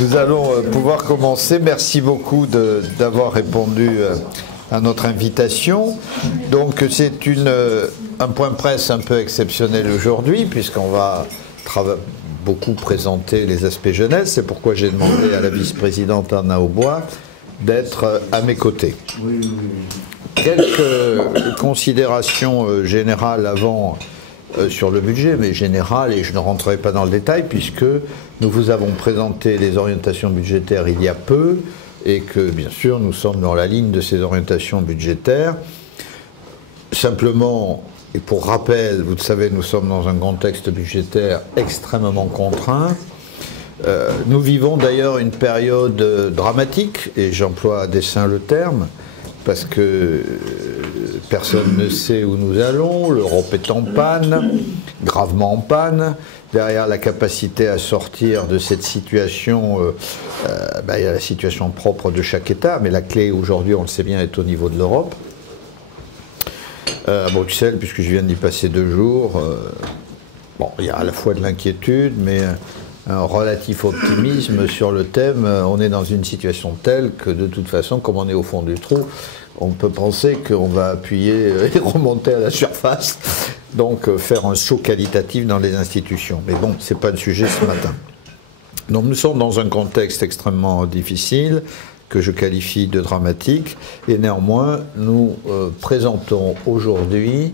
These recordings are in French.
Nous allons pouvoir commencer. Merci beaucoup d'avoir répondu à notre invitation. Donc c'est un point presse un peu exceptionnel aujourd'hui, puisqu'on va beaucoup présenter les aspects jeunesse. C'est pourquoi j'ai demandé à la vice-présidente Anna Aubois d'être à mes côtés. Quelques considérations générales avant sur le budget, mais général, et je ne rentrerai pas dans le détail, puisque nous vous avons présenté les orientations budgétaires il y a peu, et que, bien sûr, nous sommes dans la ligne de ces orientations budgétaires. Simplement, et pour rappel, vous le savez, nous sommes dans un contexte budgétaire extrêmement contraint. Nous vivons d'ailleurs une période dramatique, et j'emploie à dessein le terme, parce que personne ne sait où nous allons, l'Europe est en panne, gravement en panne. Derrière la capacité à sortir de cette situation, il y a la situation propre de chaque État, mais la clé aujourd'hui, on le sait bien, est au niveau de l'Europe. À Bruxelles, puisque je viens d'y passer 2 jours, il y a à la fois de l'inquiétude, mais un relatif optimisme sur le thème. On est dans une situation telle que de toute façon, comme on est au fond du trou, on peut penser qu'on va appuyer et remonter à la surface, donc faire un saut qualitatif dans les institutions. Mais bon, ce n'est pas le sujet ce matin. Donc nous sommes dans un contexte extrêmement difficile, que je qualifie de dramatique, et néanmoins nous présentons aujourd'hui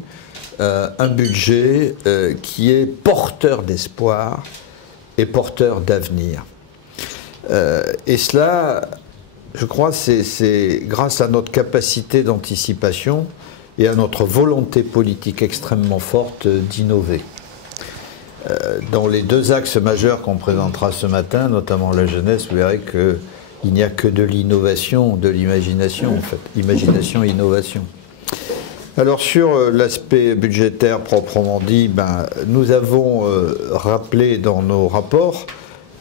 un budget qui est porteur d'espoir et porteur d'avenir. Et cela, je crois, c'est grâce à notre capacité d'anticipation et à notre volonté politique extrêmement forte d'innover. Dans les 2 axes majeurs qu'on présentera ce matin, notamment la jeunesse, vous verrez qu'il n'y a que de l'innovation, de l'imagination, en fait. Imagination et innovation. Alors sur l'aspect budgétaire proprement dit, nous avons rappelé dans nos rapports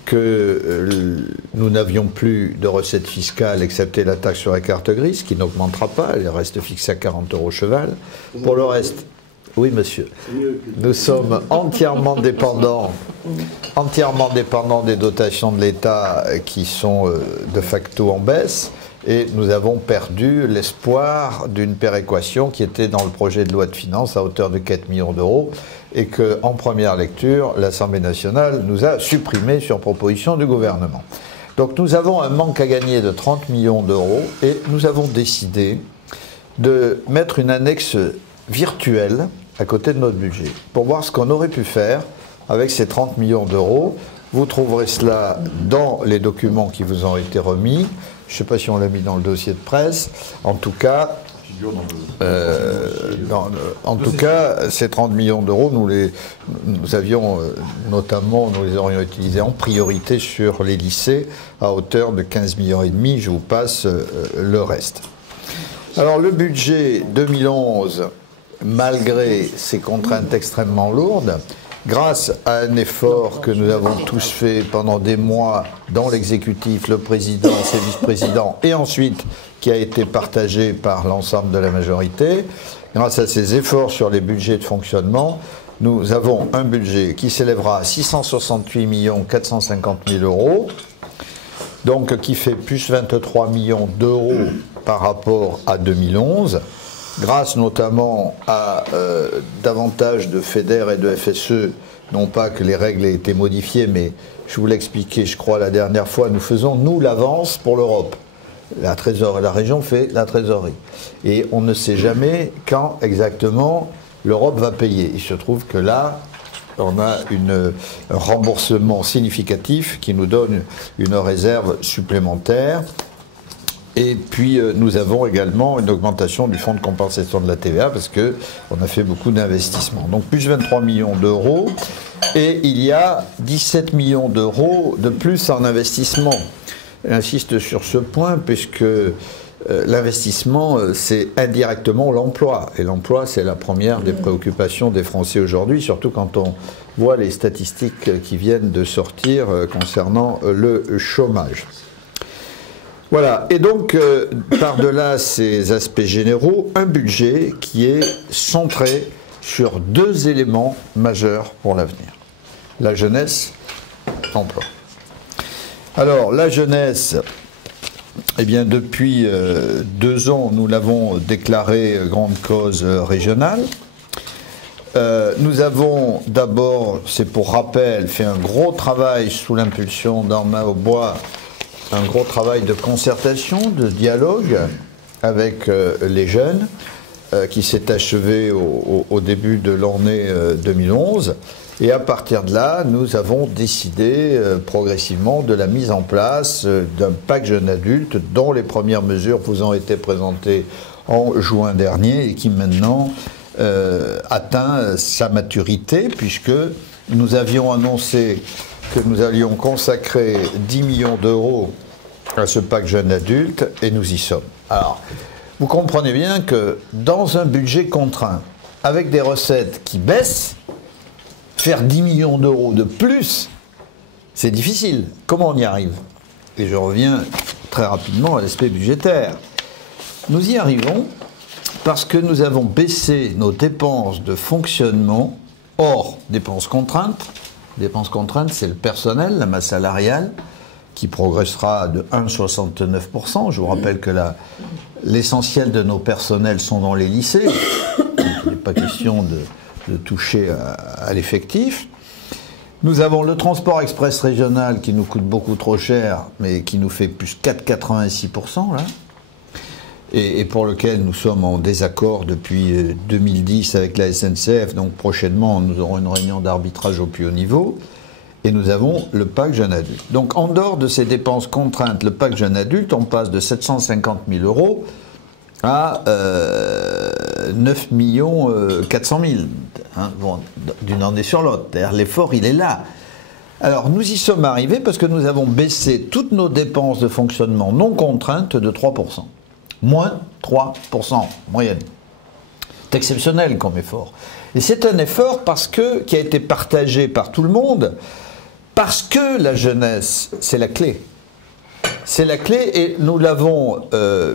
que nous n'avions plus de recettes fiscales excepté la taxe sur la carte grise, qui n'augmentera pas, elle reste fixée à 40 € cheval. Pour le reste, oui monsieur, nous sommes entièrement dépendants des dotations de l'État qui sont de facto en baisse. Et nous avons perdu l'espoir d'une péréquation qui était dans le projet de loi de finances à hauteur de 4 millions d'euros et qu'en première lecture, l'Assemblée nationale nous a supprimé sur proposition du gouvernement. Donc nous avons un manque à gagner de 30 millions d'euros et nous avons décidé de mettre une annexe virtuelle à côté de notre budget pour voir ce qu'on aurait pu faire avec ces 30 millions d'euros. Vous trouverez cela dans les documents qui vous ont été remis. Je ne sais pas si on l'a mis dans le dossier de presse. En tout cas, ces 30 millions d'euros, nous les aurions utilisés en priorité sur les lycées à hauteur de 15,5 millions. Je vous passe le reste. Alors le budget 2011, malgré ces contraintes extrêmement lourdes, grâce à un effort que nous avons tous fait pendant des mois dans l'exécutif, le président, ses vice-présidents, et ensuite qui a été partagé par l'ensemble de la majorité, grâce à ces efforts sur les budgets de fonctionnement, nous avons un budget qui s'élèvera à 668 450 000 €, donc qui fait plus 23 millions d'euros par rapport à 2011, grâce notamment à davantage de FEDER et de FSE, non pas que les règles aient été modifiées, mais je vous l'ai expliqué, je crois, la dernière fois, nous faisons, nous, l'avance pour l'Europe. La région fait la trésorerie. Et on ne sait jamais quand exactement l'Europe va payer. Il se trouve que là, on a un remboursement significatif qui nous donne une réserve supplémentaire. Et puis nous avons également une augmentation du fonds de compensation de la TVA parce qu'on a fait beaucoup d'investissements. Donc plus 23 millions d'euros et il y a 17 millions d'euros de plus en investissement. J'insiste sur ce point puisque l'investissement c'est indirectement l'emploi. Et l'emploi c'est la première des préoccupations des Français aujourd'hui, surtout quand on voit les statistiques qui viennent de sortir concernant le chômage. Voilà, et donc, par-delà ces aspects généraux, un budget qui est centré sur 2 éléments majeurs pour l'avenir. La jeunesse, l'emploi. Alors, la jeunesse, eh bien, depuis 2 ans, nous l'avons déclarée grande cause régionale. Nous avons d'abord, c'est pour rappel, fait un gros travail sous l'impulsion d'Arnaud Aubois, un gros travail de concertation, de dialogue avec les jeunes, qui s'est achevé au début de l'année 2011. Et à partir de là, nous avons décidé progressivement de la mise en place d'un pacte jeune adulte dont les premières mesures vous ont été présentées en juin dernier et qui maintenant atteint sa maturité, puisque nous avions annoncé que nous allions consacrer 10 millions d'euros à ce pacte jeune adulte, et nous y sommes. Alors, vous comprenez bien que dans un budget contraint, avec des recettes qui baissent, faire 10 millions d'euros de plus, c'est difficile. Comment on y arrive? Et je reviens très rapidement à l'aspect budgétaire. Nous y arrivons parce que nous avons baissé nos dépenses de fonctionnement hors dépenses contraintes. Dépenses contraintes, c'est le personnel, la masse salariale, qui progressera de 1,69%. Je vous rappelle que l'essentiel de nos personnels sont dans les lycées. Il n'est pas question de toucher à l'effectif. Nous avons le transport express régional qui nous coûte beaucoup trop cher, mais qui nous fait plus 4,86%, là. Et pour lequel nous sommes en désaccord depuis 2010 avec la SNCF. Donc prochainement, nous aurons une réunion d'arbitrage au plus haut niveau. Et nous avons le pacte jeune adulte. Donc en dehors de ces dépenses contraintes, le pacte jeune adulte, on passe de 750 000 euros à 9 400 000, hein, bon, d'une année sur l'autre. D'ailleurs, l'effort, il est là. Alors, nous y sommes arrivés parce que nous avons baissé toutes nos dépenses de fonctionnement non contraintes de 3%. Moins 3%, moyenne. C'est exceptionnel comme effort. Et c'est un effort qui a été partagé par tout le monde, parce que la jeunesse, c'est la clé. C'est la clé, et nous l'avons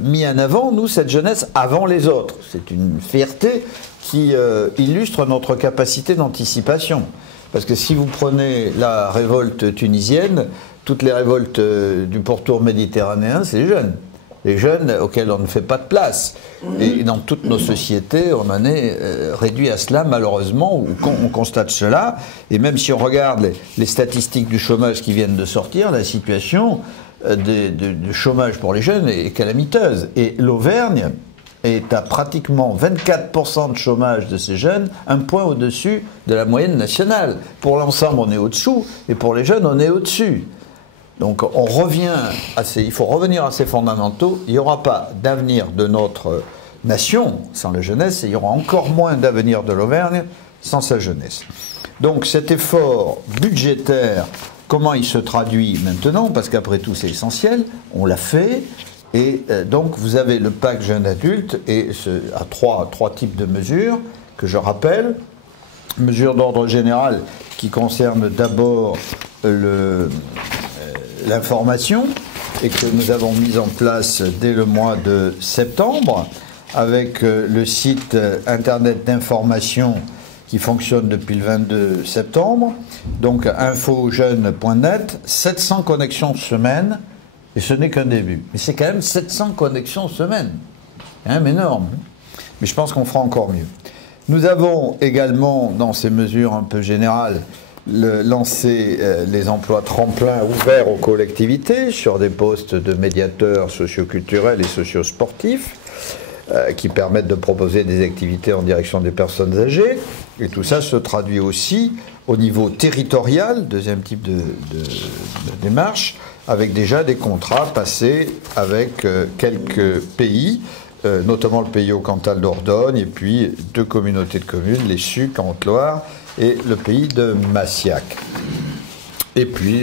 mis en avant, nous, cette jeunesse, avant les autres. C'est une fierté qui illustre notre capacité d'anticipation. Parce que si vous prenez la révolte tunisienne, toutes les révoltes du pourtour méditerranéen, c'est les jeunes. Les jeunes auxquels on ne fait pas de place. Et dans toutes nos sociétés, on en est réduit à cela, malheureusement, où on constate cela. Et même si on regarde les statistiques du chômage qui viennent de sortir, la situation de chômage pour les jeunes est calamiteuse. Et l'Auvergne est à pratiquement 24% de chômage de ces jeunes, un point au-dessus de la moyenne nationale. Pour l'ensemble, on est au-dessous, et pour les jeunes, on est au-dessus. Donc on revient il faut revenir à ces fondamentaux. Il n'y aura pas d'avenir de notre nation sans la jeunesse, et il y aura encore moins d'avenir de l'Auvergne sans sa jeunesse. Donc cet effort budgétaire, comment il se traduit maintenant? Parce qu'après tout c'est essentiel, on l'a fait, et donc vous avez le pacte jeune adulte, et à trois types de mesures que je rappelle. Mesures d'ordre général qui concernent d'abord l'information, et que nous avons mise en place dès le mois de septembre avec le site internet d'information qui fonctionne depuis le 22 septembre, donc infojeunes.net, 700 connexions semaine, et ce n'est qu'un début. Mais c'est quand même 700 connexions semaine, c'est quand même énorme, mais je pense qu'on fera encore mieux. Nous avons également, dans ces mesures un peu générales, lancer les emplois tremplins ouverts aux collectivités sur des postes de médiateurs socioculturels et sociosportifs qui permettent de proposer des activités en direction des personnes âgées. Et tout ça se traduit aussi au niveau territorial, deuxième type de démarche, avec déjà des contrats passés avec quelques pays, notamment le pays au Cantal Dordogne, et puis 2 communautés de communes, les Sucs en Haute-Loire et le pays de Massiac. Et puis,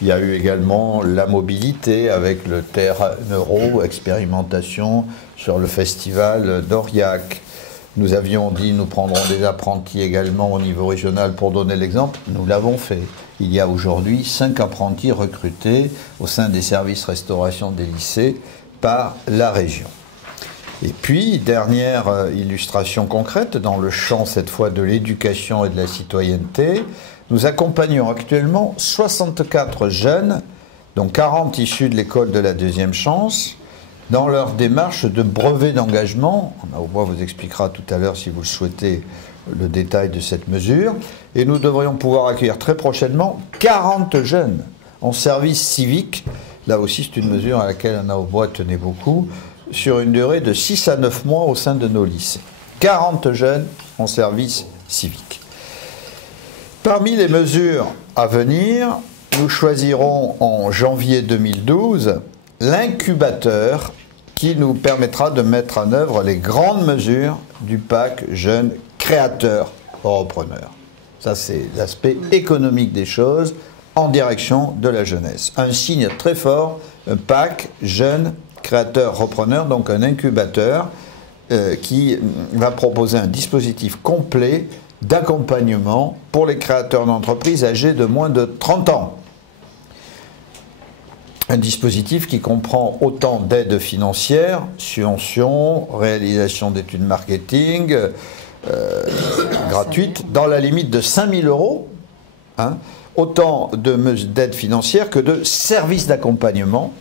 il y a eu également la mobilité avec le Terre Neuro, expérimentation sur le festival d'Aurillac. Nous avions dit nous prendrons des apprentis également au niveau régional pour donner l'exemple. Nous l'avons fait. Il y a aujourd'hui 5 apprentis recrutés au sein des services restauration des lycées par la région. Et puis, dernière illustration concrète, dans le champ cette fois de l'éducation et de la citoyenneté, nous accompagnons actuellement 64 jeunes donc 40 issus de l'école de la deuxième chance, dans leur démarche de brevet d'engagement. Anna Aubois vous expliquera tout à l'heure, si vous le souhaitez, le détail de cette mesure. Et nous devrions pouvoir accueillir très prochainement 40 jeunes en service civique. Là aussi, c'est une mesure à laquelle Anna Aubois tenait beaucoup, sur une durée de 6 à 9 mois au sein de nos lycées. 40 jeunes en service civique. Parmi les mesures à venir, nous choisirons en janvier 2012 l'incubateur qui nous permettra de mettre en œuvre les grandes mesures du pacte Jeunes Créateurs Repreneurs. Ça, c'est l'aspect économique des choses en direction de la jeunesse. Un signe très fort, un pacte Jeunes Créateurs Repreneurs, donc un incubateur qui va proposer un dispositif complet d'accompagnement pour les créateurs d'entreprises âgés de moins de 30 ans. Un dispositif qui comprend autant d'aides financières, subventions, réalisation d'études marketing gratuites, dans la limite de 5 000 €, hein, autant d'aides financières que de services d'accompagnement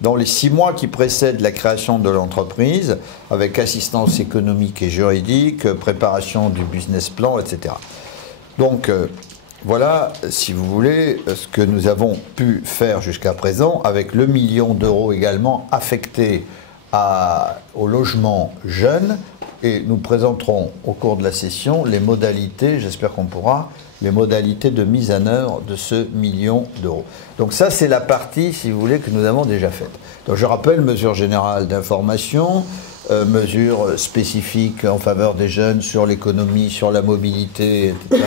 dans les 6 mois qui précèdent la création de l'entreprise, avec assistance économique et juridique, préparation du business plan, etc. Donc, voilà, si vous voulez, ce que nous avons pu faire jusqu'à présent, avec le 1 million d'euros également affecté au logement jeune, et nous présenterons au cours de la session les modalités, j'espère qu'on pourra, les modalités de mise en œuvre de ce 1 million d'euros. Donc ça, c'est la partie, si vous voulez, que nous avons déjà faite. Donc je rappelle, mesures générales d'information, mesures spécifiques en faveur des jeunes sur l'économie, sur la mobilité, etc.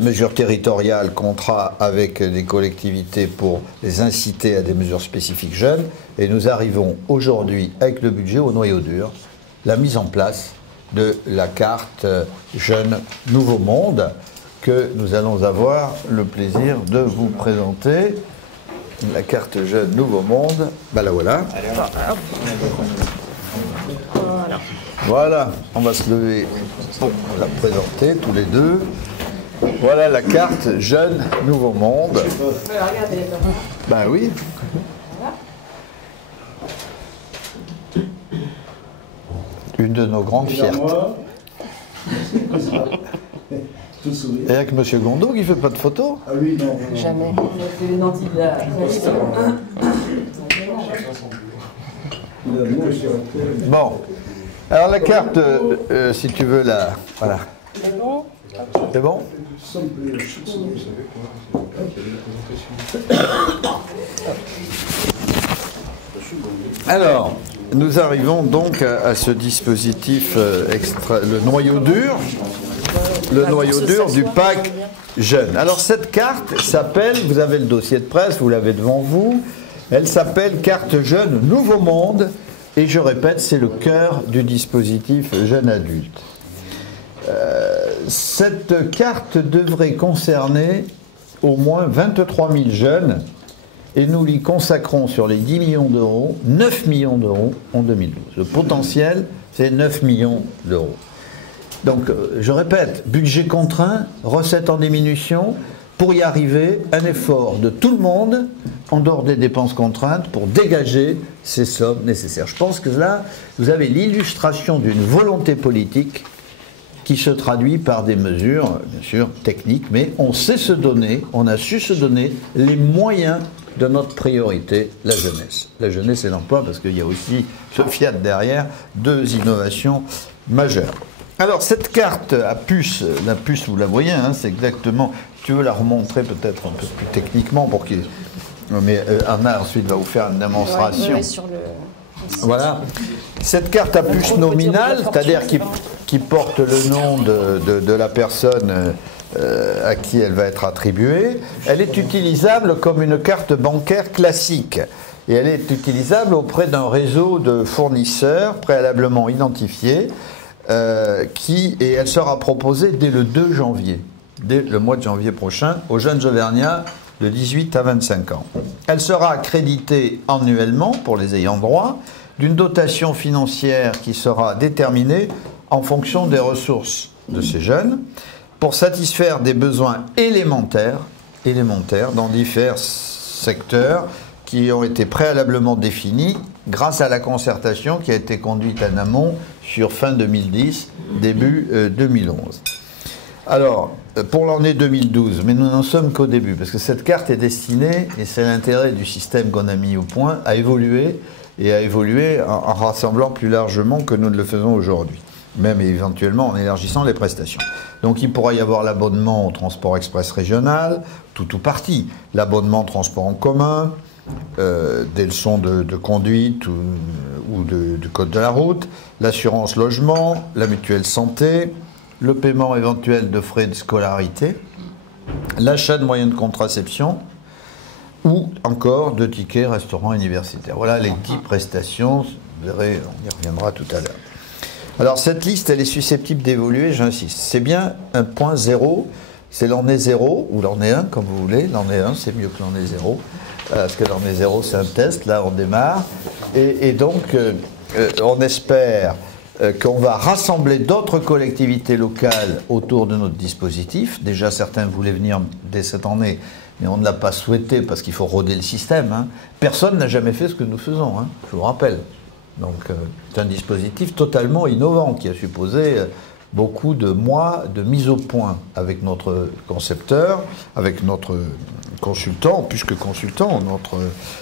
Mesures territoriales, contrats avec les collectivités pour les inciter à des mesures spécifiques jeunes. Et nous arrivons aujourd'hui, avec le budget, au noyau dur, la mise en place de la carte Jeune Nouveau Monde, que nous allons avoir le plaisir de vous présenter. La carte Jeune Nouveau Monde, ben la voilà. Voilà, on va se lever pour la présenter tous les deux. Voilà la carte Jeune Nouveau Monde. Ben oui. Une de nos grandes fiertés. Et avec M. Gondot qui ne fait pas de photos? Ah oui, non. Jamais. Bon. Alors la carte, si tu veux, la... Voilà. C'est bon? Alors, nous arrivons donc à ce dispositif le noyau dur. Le noyau dur du pacte jeune. Alors cette carte s'appelle, vous avez le dossier de presse, vous l'avez devant vous, elle s'appelle carte jeune Nouveau Monde, et je répète, c'est le cœur du dispositif jeune adulte. Cette carte devrait concerner au moins 23 000 jeunes, et nous lui consacrons sur les 10 millions d'euros, 9 millions d'euros en 2012. Le potentiel, c'est 9 millions d'euros. Donc, je répète, budget contraint, recettes en diminution, pour y arriver, un effort de tout le monde, en dehors des dépenses contraintes, pour dégager ces sommes nécessaires. Je pense que là, vous avez l'illustration d'une volonté politique qui se traduit par des mesures, bien sûr, techniques, mais on sait se donner, on a su se donner les moyens de notre priorité, la jeunesse. La jeunesse et l'emploi, parce qu'il y a aussi ce Fiat derrière, deux innovations majeures. Alors, cette carte à puce, la puce, vous la voyez, hein, c'est exactement... Tu veux la remontrer peut-être un peu plus techniquement pour qu'il... Mais Anna ensuite va vous faire une démonstration. Ouais, sur le... Voilà. Cette carte à puce nominale, c'est-à-dire qui porte le nom de la personne à qui elle va être attribuée, elle est utilisable comme une carte bancaire classique. Et elle est utilisable auprès d'un réseau de fournisseurs préalablement identifiés, et elle sera proposée dès le 2 janvier, dès le mois de janvier prochain, aux jeunes Auvergnats de 18 à 25 ans. Elle sera accréditée annuellement pour les ayants droit d'une dotation financière qui sera déterminée en fonction des ressources de ces jeunes pour satisfaire des besoins élémentaires dans diverses secteurs qui ont été préalablement définis grâce à la concertation qui a été conduite en amont sur fin 2010, début 2011. Alors, pour l'année 2012, mais nous n'en sommes qu'au début, parce que cette carte est destinée, et c'est l'intérêt du système qu'on a mis au point, à évoluer, et à évoluer en rassemblant plus largement que nous ne le faisons aujourd'hui, même éventuellement en élargissant les prestations. Donc il pourra y avoir l'abonnement au transport express régional, tout ou partie, l'abonnement au transport en commun, des leçons de conduite ou du code de la route, l'assurance logement, la mutuelle santé, le paiement éventuel de frais de scolarité, l'achat de moyens de contraception ou encore de tickets restaurants universitaires. Voilà les 10 prestations, vous verrez, on y reviendra tout à l'heure. Alors cette liste, elle est susceptible d'évoluer, j'insiste. C'est bien un point zéro, c'est l'année 0 ou l'année 1, comme vous voulez. L'année 1, c'est mieux que l'année 0, parce que l'année 0, c'est un test, là on démarre. Et donc, on espère qu'on va rassembler d'autres collectivités locales autour de notre dispositif. Déjà, certains voulaient venir dès cette année, mais on ne l'a pas souhaité parce qu'il faut roder le système. Hein. Personne n'a jamais fait ce que nous faisons, hein, je vous rappelle. Donc, c'est un dispositif totalement innovant qui a supposé beaucoup de mois de mise au point avec notre concepteur, avec notre consultant, plus que consultant, notre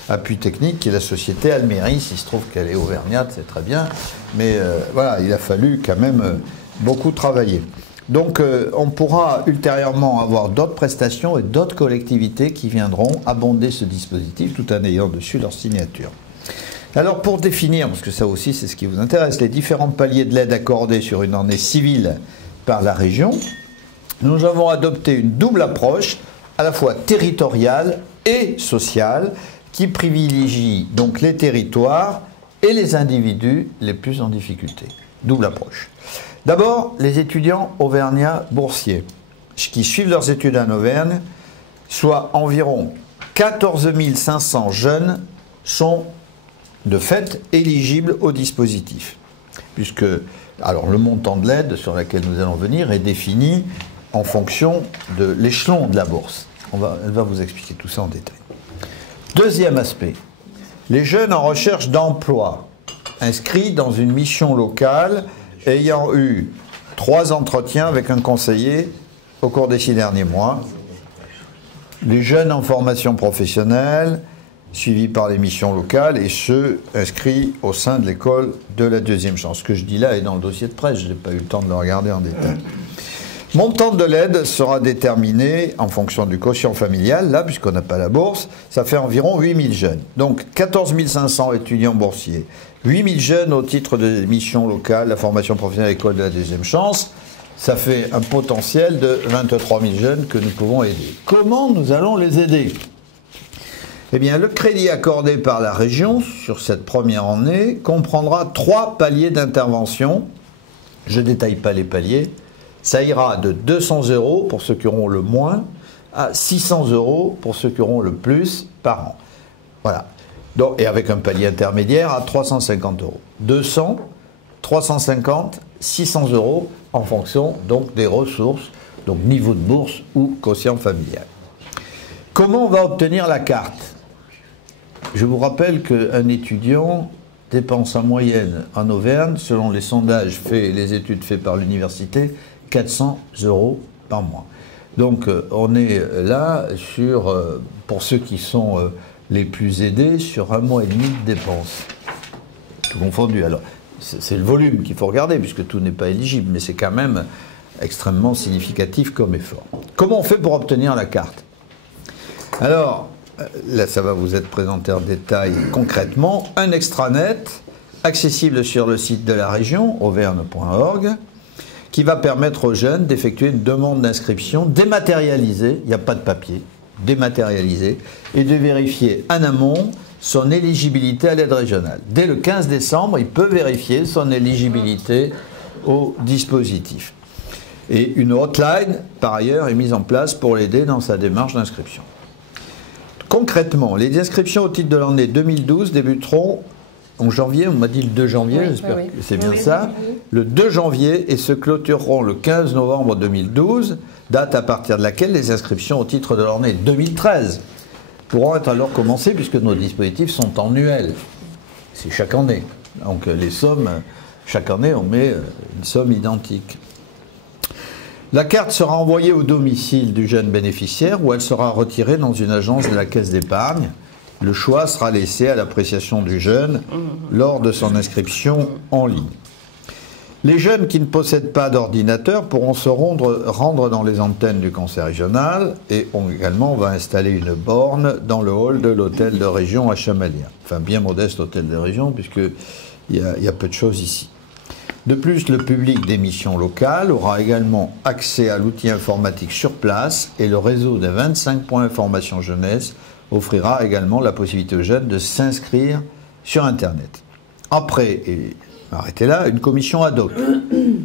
appui technique qui est la société Alméris. Il se trouve qu'elle est auvergnate, c'est très bien, mais voilà, il a fallu quand même beaucoup travailler. Donc on pourra ultérieurement avoir d'autres prestations et d'autres collectivités qui viendront abonder ce dispositif tout en ayant dessus leur signature. Alors pour définir, parce que ça aussi c'est ce qui vous intéresse, les différents paliers de l'aide accordée sur une année civile par la région, nous avons adopté une double approche, à la fois territoriale et sociale, qui privilégie donc les territoires et les individus les plus en difficulté. Double approche. D'abord, les étudiants auvergnats boursiers, qui suivent leurs études en Auvergne, soit environ 14 500 jeunes, sont de fait éligibles au dispositif. Puisque, alors le montant de l'aide sur laquelle nous allons venir est défini en fonction de l'échelon de la bourse. Elle va vous expliquer tout ça en détail. Deuxième aspect, les jeunes en recherche d'emploi, inscrits dans une mission locale, ayant eu 3 entretiens avec un conseiller au cours des 6 derniers mois. Les jeunes en formation professionnelle, suivis par les missions locales, et ceux inscrits au sein de l'école de la deuxième chance. Ce que je dis là est dans le dossier de presse, je n'ai pas eu le temps de le regarder en détail. Montant de l'aide sera déterminé en fonction du quotient familial, là, puisqu'on n'a pas la bourse, ça fait environ 8 000 jeunes. Donc 14 500 étudiants boursiers, 8 000 jeunes au titre de mission locale, la formation professionnelle à l'école de la deuxième chance, ça fait un potentiel de 23 000 jeunes que nous pouvons aider. Comment nous allons les aider ? Eh bien, le crédit accordé par la région sur cette première année comprendra 3 paliers d'intervention. Je ne détaille pas les paliers. Ça ira de 200 € pour ceux qui auront le moins à 600 € pour ceux qui auront le plus par an. Voilà. Donc, et avec un palier intermédiaire à 350 €. 200, 350, 600 € en fonction donc des ressources, donc niveau de bourse ou quotient familial. Comment on va obtenir la carte ? Je vous rappelle qu'un étudiant dépense en moyenne en Auvergne, selon les sondages faits et les études faites par l'université, 400 € par mois. Donc on est là sur, pour ceux qui sont les plus aidés, sur 1 mois et demi de dépenses. Tout confondu. Alors c'est le volume qu'il faut regarder, puisque tout n'est pas éligible, mais c'est quand même extrêmement significatif comme effort. Comment on fait pour obtenir la carte ? Alors, là, ça va vous être présenté en détail concrètement. Un extranet accessible sur le site de la région, auvergne.org, qui va permettre aux jeunes d'effectuer une demande d'inscription dématérialisée, il n'y a pas de papier, dématérialisée, et de vérifier en amont son éligibilité à l'aide régionale. Dès le 15 décembre, il peut vérifier son éligibilité au dispositif. Et une hotline, par ailleurs, est mise en place pour l'aider dans sa démarche d'inscription. Concrètement, les inscriptions au titre de l'année 2012 débuteront en janvier, on m'a dit le 2 janvier, oui, j'espère que c'est bien ça, le 2 janvier et se clôtureront le 15 novembre 2012, date à partir de laquelle les inscriptions au titre de l'année 2013 pourront être alors commencées puisque nos dispositifs sont annuels. C'est chaque année. Donc les sommes, chaque année, on met une somme identique. La carte sera envoyée au domicile du jeune bénéficiaire où elle sera retirée dans une agence de la Caisse d'épargne. Le choix sera laissé à l'appréciation du jeune lors de son inscription en ligne. Les jeunes qui ne possèdent pas d'ordinateur pourront se rendre dans les antennes du conseil régional et on va installer une borne dans le hall de l'hôtel de région à Chamalières. Enfin, bien modeste hôtel de région puisqu'il y a peu de choses ici. De plus, le public des missions locales aura également accès à l'outil informatique sur place et le réseau des 25 points information jeunesse offrira également la possibilité aux jeunes de s'inscrire sur Internet. Après, et arrêtez là, une commission ad hoc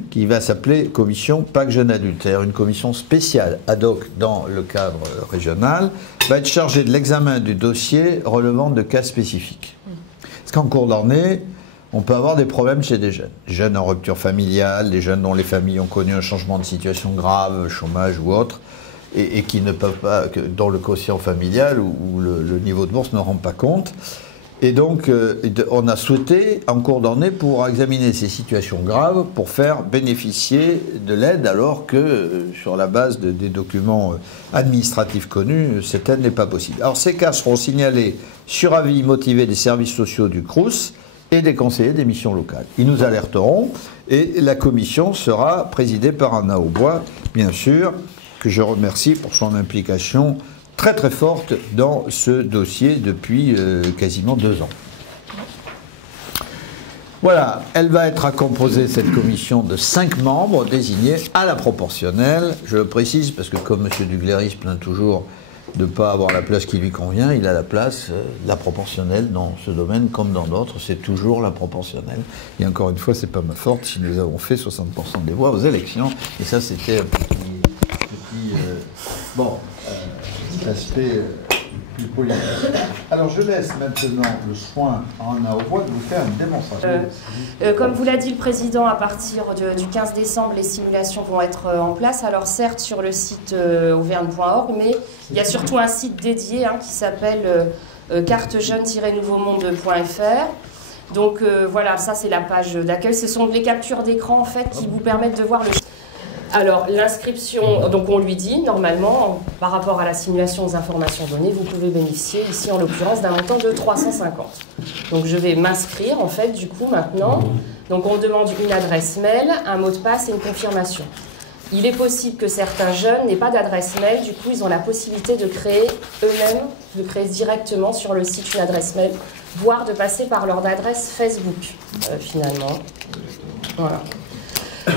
qui va s'appeler commission PAC Jeunes Adultes, c'est-à-dire une commission spéciale ad hoc dans le cadre régional, va être chargée de l'examen du dossier relevant de cas spécifiques. Parce qu'en cours d'année, on peut avoir des problèmes chez des jeunes en rupture familiale, des jeunes dont les familles ont connu un changement de situation grave, chômage ou autre, et qui ne peuvent pas, dont le quotient familial ou le niveau de bourse ne rend pas compte. Et donc, on a souhaité, en cours d'année, pour examiner ces situations graves, pour faire bénéficier de l'aide, alors que, sur la base des documents administratifs connus, cette aide n'est pas possible. Alors, ces cas seront signalés sur avis motivé des services sociaux du CROUS et des conseillers des missions locales. Ils nous alerteront et la commission sera présidée par Anna Aubois, bien sûr, que je remercie pour son implication très très forte dans ce dossier depuis quasiment 2 ans. Voilà, elle va être composée, cette commission, de 5 membres désignés à la proportionnelle. Je le précise parce que comme M. Dugléry se plaint toujours de ne pas avoir la place qui lui convient, il a la place, la proportionnelle dans ce domaine comme dans d'autres, c'est toujours la proportionnelle. Et encore une fois, c'est pas ma faute si nous avons fait 60% des voix aux élections. Et ça, c'était un petit aspect plus politique. Alors, je laisse maintenant le soin à Anna Aubois de vous faire une démonstration. Comme vous l'a dit le Président, à partir du 15 décembre, les simulations vont être en place. Alors, certes, sur le site auvergne.org, mais il y a surtout un site dédié qui s'appelle cartejeune-nouveaumonde.fr. Donc, voilà, ça, c'est la page d'accueil. Ce sont les captures d'écran, en fait, qui vous permettent de voir le... Alors, l'inscription, donc on lui dit, normalement, par rapport à la simulation aux informations données, vous pouvez bénéficier, ici en l'occurrence, d'un montant de 350. Donc, je vais m'inscrire, en fait, du coup, maintenant. Donc, on demande une adresse mail, un mot de passe et une confirmation. Il est possible que certains jeunes n'aient pas d'adresse mail, du coup, ils ont la possibilité de créer eux-mêmes, de créer directement sur le site une adresse mail, voire de passer par leur adresse Facebook, finalement. Voilà.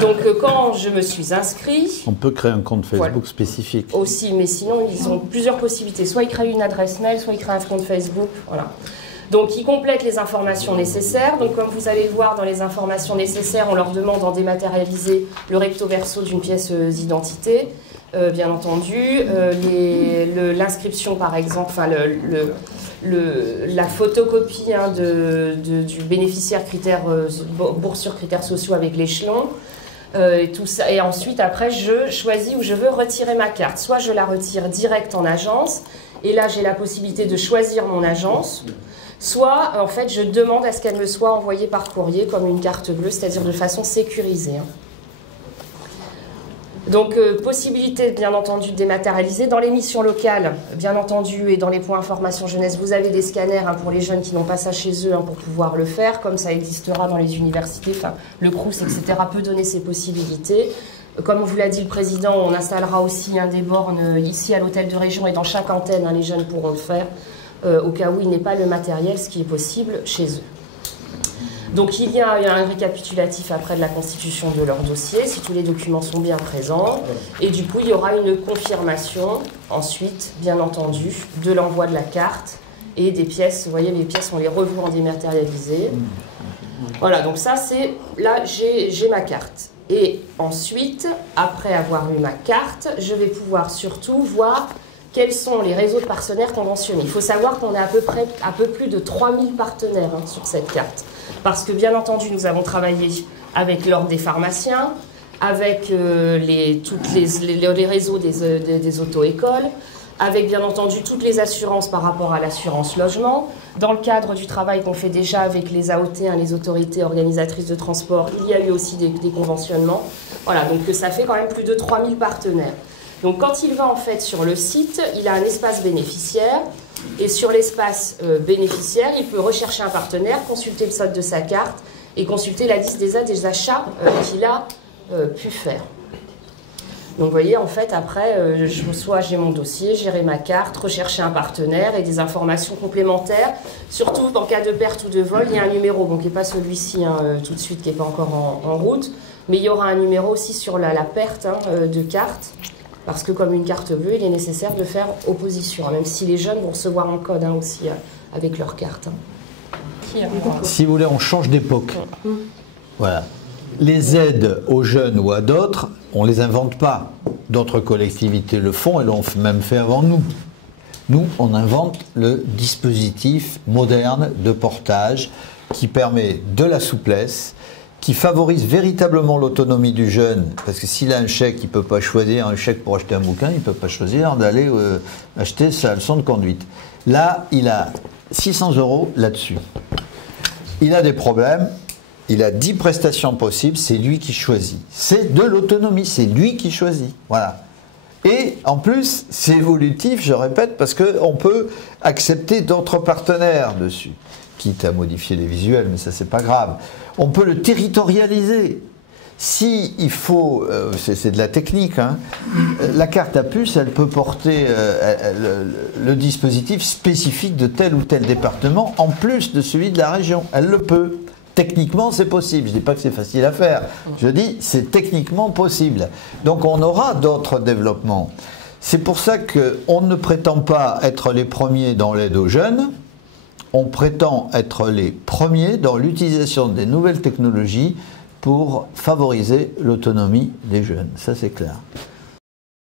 Donc, quand je me suis inscrit... On peut créer un compte Facebook spécifique. Aussi, mais sinon, ils ont plusieurs possibilités. Soit ils créent une adresse mail, soit ils créent un compte Facebook. Voilà. Donc, ils complètent les informations nécessaires. Donc, comme vous allez le voir dans les informations nécessaires, on leur demande en dématérialisé le recto verso d'une pièce d'identité, bien entendu. L'inscription, par exemple, enfin, la photocopie du bénéficiaire bourse sur critères sociaux avec l'échelon. Et tout ça. Et ensuite, après, je choisis où je veux retirer ma carte. Soit je la retire direct en agence, et là, j'ai la possibilité de choisir mon agence. Soit, en fait, je demande à ce qu'elle me soit envoyée par courrier comme une carte bleue, c'est-à-dire de façon sécurisée. Donc, possibilité, bien entendu, de dématérialiser. Dans les missions locales, bien entendu, et dans les points information jeunesse, vous avez des scanners pour les jeunes qui n'ont pas ça chez eux pour pouvoir le faire, comme ça existera dans les universités, enfin, le CROUS, etc., peut donner ces possibilités. Comme vous l'a dit le Président, on installera aussi des bornes ici à l'hôtel de région et dans chaque antenne, les jeunes pourront le faire, au cas où il n'est pas le matériel, ce qui est possible chez eux. Donc il y a un récapitulatif après de la constitution de leur dossier, si tous les documents sont bien présents. Et du coup, il y aura une confirmation, ensuite, bien entendu, de l'envoi de la carte et des pièces. Vous voyez, les pièces, on les revoit en dématérialisé. Voilà, donc ça, c'est... Là, j'ai ma carte. Et ensuite, après avoir eu ma carte, je vais pouvoir surtout voir quels sont les réseaux de partenaires conventionnés. Il faut savoir qu'on est à peu plus de 3000 partenaires sur cette carte. Parce que, bien entendu, nous avons travaillé avec l'Ordre des pharmaciens, avec les réseaux des auto-écoles, avec bien entendu toutes les assurances par rapport à l'assurance logement. Dans le cadre du travail qu'on fait déjà avec les AOT, les autorités organisatrices de transport, il y a eu aussi des conventionnements. Voilà, donc ça fait quand même plus de 3000 partenaires. Donc quand il va en fait sur le site, il a un espace bénéficiaire, et sur l'espace bénéficiaire, il peut rechercher un partenaire, consulter le solde de sa carte et consulter la liste des achats qu'il a pu faire. Donc vous voyez, en fait, après, j'ai mon dossier, gérer ma carte, rechercher un partenaire et des informations complémentaires. Surtout en cas de perte ou de vol, il y a un numéro, bon, qui n'est pas celui-ci tout de suite, qui n'est pas encore en route, mais il y aura un numéro aussi sur la perte de carte, parce que comme une carte bleue, il est nécessaire de faire opposition, même si les jeunes vont recevoir un code aussi avec leur carte. Si vous voulez, on change d'époque. Voilà. Les aides aux jeunes ou à d'autres, on ne les invente pas. D'autres collectivités le font et l'ont même fait avant nous. Nous, on invente le dispositif moderne de portage qui permet de la souplesse, qui favorise véritablement l'autonomie du jeune. Parce que s'il a un chèque, il ne peut pas choisir un chèque pour acheter un bouquin, il ne peut pas choisir d'aller acheter sa leçon de conduite. Là, il a 600 € là-dessus. Il a des problèmes. Il a 10 prestations possibles, c'est lui qui choisit. C'est de l'autonomie, c'est lui qui choisit. Voilà. Et en plus, c'est évolutif, je répète, parce qu'on peut accepter d'autres partenaires dessus. Quitte à modifier les visuels, mais ça, c'est pas grave. On peut le territorialiser. Si il faut, c'est de la technique, la carte à puce, elle peut porter le dispositif spécifique de tel ou tel département, en plus de celui de la région. Elle le peut. Techniquement, c'est possible. Je ne dis pas que c'est facile à faire. Je dis c'est techniquement possible. Donc, on aura d'autres développements. C'est pour ça qu'on ne prétend pas être les premiers dans l'aide aux jeunes. On prétend être les premiers dans l'utilisation des nouvelles technologies pour favoriser l'autonomie des jeunes. Ça, c'est clair.